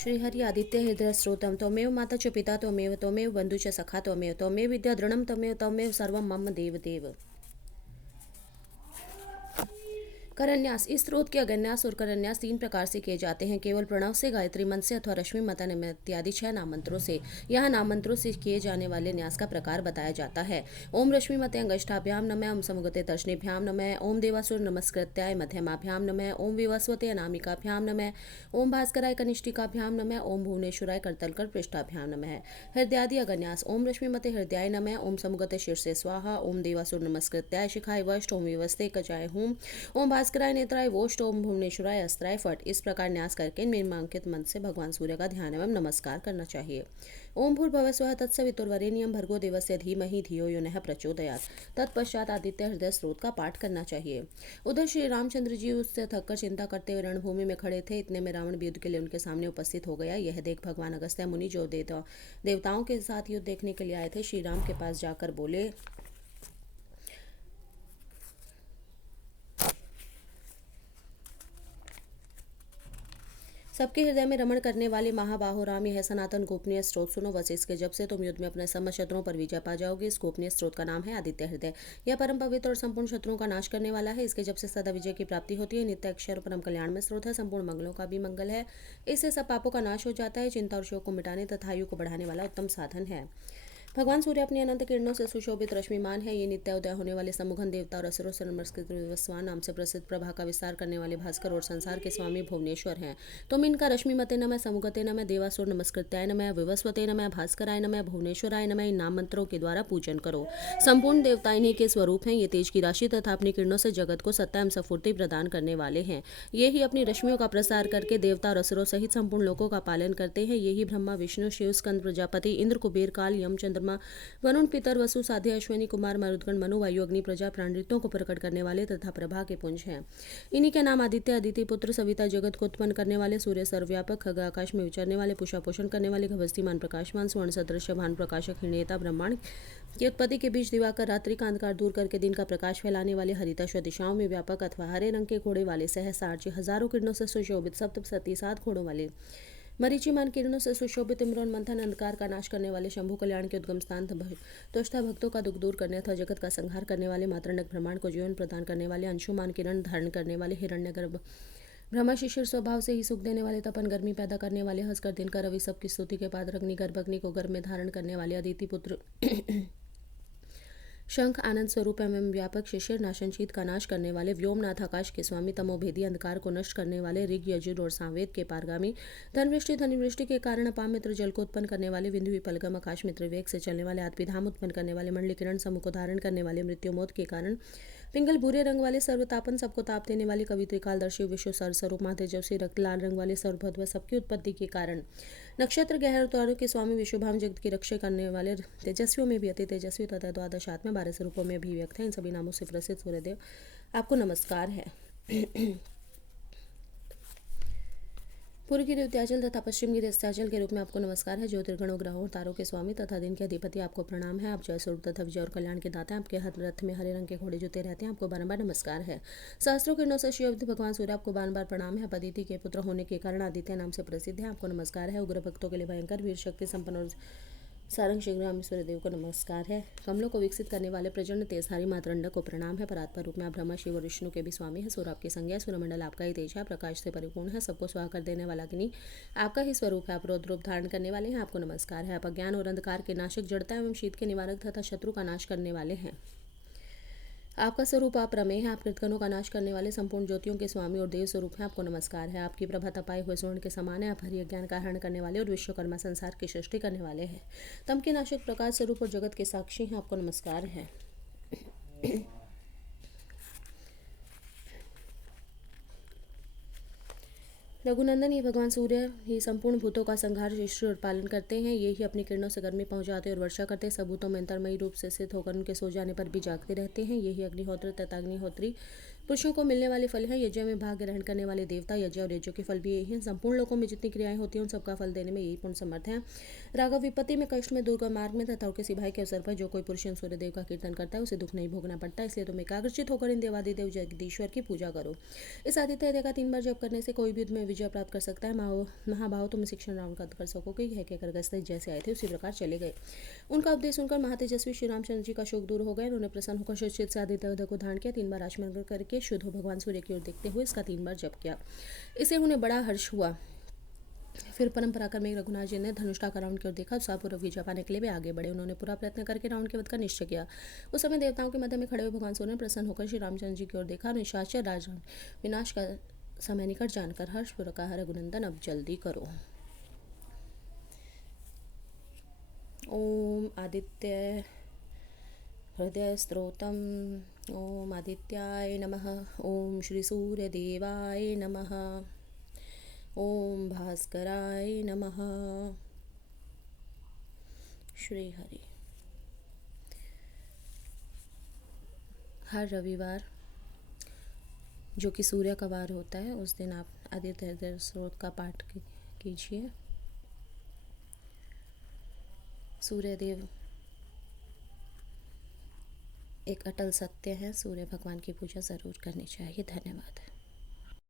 श्रीहरि आदित्य हृदय स्रोतम त्वमेव माता च पिता त्वमेव बंधु च सखा त्वमेव विद्या दृढ़म त्वमेव सर्वं मम देव देव। करन्यास। इस स्रोत के अगन्यास और करन्यास 3 प्रकार से किए जाते हैं। केवल प्रणव से, गायत्री मंत्र से अथवा रश्मि मतन इत्यादि 6 नाम मंत्रों से। यहाँ नाम मंत्रों से किए जाने वाले न्यास का प्रकार बताया जाता है। ओम रश्मि मते अंगष्ठाभ्याम नमः, ओम समुगते तर्जनीभ्याम नमः, ओम देवासुर नमस्कृत्याय मध्यमाभ्याम नमः, ओम विवस्वते अनामिकाभ्याम नमः, ओम भास्कराय कनिष्ठिकाभ्याम नमः, ओम भुवनेश्वराय करतलकर पृष्ठाभ्याम नमः। हृदयादि अगन्यास। ओम रश्मि मते हृदयाय नमः, ओम समुगते शीर्षे स्वाहा, ओम देवासुर नमस्कृत्याय शिखाय वष्ट, ओम विवस्ते कजाय हूम, ओम भास्कराय नेत्राय वोष्ट, ओम भुवनेश्वराय अस्त्राय फट। इस प्रकार न्यास करके निम्नांकित मंत्र से भगवान सूर्य का ध्यान एवं नमस्कार करना चाहिए। ओम भूर्भुवः स्वः तत्सवितुर्वरेण्यं भर्गो देवस्य धीमहि धियो यो नः प्रचोदयात्। तत्पश्चात आदित्य हृदय स्रोत का पाठ करना चाहिए। उधर श्री रामचंद्र जी उससे थककर चिंता करते हुए रणभूमि में खड़े थे। इतने में रावण भी युद्ध के लिए उनके सामने उपस्थित हो गया। यह देख भगवान अगस्त्य मुनि, जो देवताओं के साथ युद्ध देखने के लिए आए थे, श्री राम के पास जाकर बोले, सबके हृदय में रमण करने वाले महाबाहो राम, यह सनातन गोपनीय स्रोत सुनो। बस इसके जब से तुम युद्ध में अपने समस्त शत्रुओं पर विजय पा जाओगे। इस गोपनीय स्रोत का नाम है आदित्य हृदय। यह परम पवित्र और संपूर्ण शत्रुओं का नाश करने वाला है। इसके जब से सदा विजय की प्राप्ति होती है। नित्य अक्षर और परम कल्याण में स्रोत है। संपूर्ण मंगलों का भी मंगल है। इससे सब पापों का नाश हो जाता है। चिंता और शोक को मिटाने तथा आयु को बढ़ाने वाला उत्तम साधन है। भगवान सूर्य अपनी अनंत किरणों से सुशोभित रश्मिमान है। ये नित्य उदय होने वाले समुखन देवता और असुरों से नमस्कृत विवस्वान नाम से प्रसिद्ध प्रभा का विस्तार करने वाले भास्कर और संसार के स्वामी भुवनेश्वर हैं। तुम इनका रश्मिमते नमः, समुगते नमः, देवासुर नमस्कृत्याय नमः, विवस्वते नमः, भास्कराय नमः, भुवनेश्वराय नमः इन नाम मंत्रों के द्वारा पूजन करो। संपूर्ण देवता इन्हीं के स्वरूप हैं। ये तेज की राशि तथा अपनी किरणों से जगत को सत्ता एवं सफूर्ति प्रदान करने वाले हैं। ये ही अपनी रश्मियों का प्रसार करके देवता और असुरों सहित संपूर्ण लोकों का पालन करते हैं। यही ब्रह्मा, विष्णु, शिव, स्कंद, प्रजापति, इंद्र, कुबेर, काल, यम, चंद्रमा, वरुण, पितर, वसु, साध्य, अश्विनी कुमार, मरुदगण, मनु, वायु, अग्नि, प्रजा, प्राणियों को प्रकट करने वाले तथा प्रभा के पुंज हैं। इन्हीं के नाम आदित्य, अदिति पुत्र, सविता, जगत को उत्पन्न करने वाले, सूर्य, सर्वव्यापक, खग आकाश में विचरने वाले, पुषा पोषण करने वाले, गभस्तिमान, प्रकाशमान, स्वर्ण सदृश, भान प्रकाशक, हिणेता, ब्रह्मांड की उत्पत्ति के बीच दिवाकर, रात्रि का अंधकार दूर करके दिन का प्रकाश फैलाने वाले, हरिताश्व दिशाओं में व्यापक अथवा हरे रंग के घोड़े वाले, सहस्रार्ची, हजारों किरणों से सुशोभित, सप्तसती 7 घोड़ों वाले, मरीचिमान किरणों से सुशोभित, इमरान मंथन, अंधकार का नाश करने वाले, शंभु कल्याण के उद्गम स्थान, तुष्टा भक्तों का दुख दूर करने अथवा जगत का संहार करने वाले, मातृंडक ब्रह्मांड को जीवन प्रदान करने वाले, अंशुमान किरण धारण करने वाले, हिरण्यगर्भ ब्रह्मा शिशिर स्वभाव से ही सुख देने वाले, तपन गर्मी पैदा करने वाले, हंसकर दिन का रवि सबकी स्तुति के बाद अग्नि गर्भ, अग्नि को गर्भ में धारण करने वाले, अदिति पुत्र शंख आनंद स्वरूप एवं व्यापक, शिशिर नाशन, शीत का नाश करने वाले, व्योमनाथ आकाश के स्वामी, तमोभेदी अंधकार को नष्ट करने वाले, ऋग, यजुर और सामवेद के पारगामी, धनवृष्टि धनिवृष्टि के कारण अपामित्र जल को उत्पन्न करने वाले, विंध्य विपलगम आकाश में त्रिवेग से चलने वाले, आत्मिधाम उत्पन्न करने वाले, मंडली किरण समूह को धारण करने वाले, मृत्यु मौत के कारण पिंगल भूरे रंग वाले, सर्वतापन सबको ताप देने वाले, कवि त्रिकालदर्शी, विश्व सर स्वरूप महातेजस्वी, रक्त लाल रंग वाले, सर्वभद्र सबकी उत्पत्ति के कारण, नक्षत्र गहर तारों के स्वामी, विश्वभाम जगत की रक्षा करने वाले, तेजस्वियों में भी अति तेजस्वी तथा द्वादश आत्मा 12 स्वरूपों में अभिव्यक्त है। इन सभी नामों से प्रसिद्ध सूर्यदेव आपको नमस्कार है। पूर्व गिरि उत्याचल तथा पश्चिम गिरि अस्ताचल के रूप में आपको नमस्कार है। ज्योतिर्गणों, ग्रहों, तारों के स्वामी तथा दिन के अधिपति आपको प्रणाम है। आप जय स्वरूप तथा विजय और कल्याण के दाता हैं। आपके हर रथ में हरे रंग के घोड़े जुते रहते हैं। आपको बारंबार नमस्कार है। सहस्त्रों किरणों से शिवयुक्त भगवान सूर्य आपको बारंबार प्रणाम है। आप अदिति के पुत्र होने के कारण आदित्य नाम से प्रसिद्ध है। आपको नमस्कार है। उग्र भक्तों के लिए भयंकर, वीर शक्ति संपन्न और सारंग शीघ्र देव को नमस्कार है। कमलों को विकसित करने वाले प्रचंड तेजधारी मातृंडक को प्रणाम है। परात्पर रूप में आप ब्रह्मा, शिव और विष्णु के भी स्वामी है। सूर्य आपकी संज्ञा, सूर्यमंडल आपका ही तेज है। प्रकाश से परिपूर्ण है। सबको स्वाहा कर देने वाला अग्नि आपका ही स्वरूप है। आप रौद्र रूप धारण करने वाले हैं। आपको नमस्कार है। आप अज्ञान और अंधकार के नाशक, जड़ता एवं शीत के निवारक तथा शत्रु का नाश करने वाले हैं। आपका स्वरूप आप प्रमेय है। आप कृतगणों का नाश करने वाले, संपूर्ण ज्योतियों के स्वामी और देव स्वरूप हैं। आपको नमस्कार है। आपकी प्रभा तपाए हुए स्वर्ण के समान है। आप हरि अज्ञान का हरण करने वाले और विश्वकर्मा संसार की सृष्टि करने वाले हैं। तम के नाशक, प्रकाश स्वरूप और जगत के साक्षी हैं। आपको नमस्कार है। रघुनंदन, ये भगवान सूर्य ही संपूर्ण भूतों का संहार, सृष्टि और पालन करते हैं। ये ही अपनी किरणों से गर्मी पहुंचाते और वर्षा करते हैं। सब भूतों में अंतर्मयी रूप से स्थित होकर उनके सो जाने पर भी जागते रहते हैं। यही अग्निहोत्र तथा अग्निहोत्री पुरुषों को मिलने वाले फल हैं यज्ञ में भाग ग्रहण करने वाले देवता, यज्ञ और यज्ञों के फल भी यही हैं। संपूर्ण लोकों में जितनी क्रियाएं होती हैं उन सबका फल देने में यही पूर्ण समर्थ हैं। राघव विपत्ति में, कष्ट में, दुर्गम मार्ग में तथा उनके सिपाही के अवसर पर जो कोई पुरुष सूर्य देव का कीर्तन करता है उसे दुख नहीं भोगना पड़ता। इसलिए तुम एकाग्रचित होकर इन देवादिदेव जगदीश्वर की पूजा करो। इस आदित्य हृदय का 3 बार जप करने से कोई भी युद्ध में विजय प्राप्त कर सकता है। महाभाव तुम शिक्षण राउंड कर सकोगे। कह कहकर गस्ते जैसे आए थे उसी प्रकार चले गए। उनका उपदेश सुनकर महातेजस्वी श्री रामचंद्र जी का शोक दूर हो गया। उन्होंने प्रसन्न होकर शुचित से आदित्य हृदय को धारण किया। 3 बार आचमन करके शुद्ध हो भगवान सूर्य की ओर देखते हुए इसका 3 बार जप किया। इसे उन्हें बड़ा हर्ष हुआ। फिर परंपरा क्रम रघुनाथ जी ने धनुष का रावण की ओर देखा। उत्साहपूर्वक विजय पाने के लिए वे आगे बढ़े। उन्होंने पूरा प्रयत्न करके रावण के वध का निश्चय किया। उस समय देवताओं के मध्य में खड़े हुए भगवान सूर्य ने प्रसन्न होकर श्री रामचंद्र जी की ओर देखा। निशाचर राजन विनाश का समय निकट जानकर हर्षपूर्वक कहा, रघुनंदन अब जल्दी करो। ओम आदित्य हृदय स्त्रोतम। ओम आदित्याय नमः। ओम श्री सूर्य देवाय नमः। ओम भास्कराय नमः। श्री हरि। हर रविवार जो कि सूर्य का वार होता है उस दिन आप आदित्य हृदय स्त्रोत का पाठ कीजिए। सूर्य देव एक अटल सत्य है। सूर्य भगवान की पूजा ज़रूर करनी चाहिए। धन्यवाद।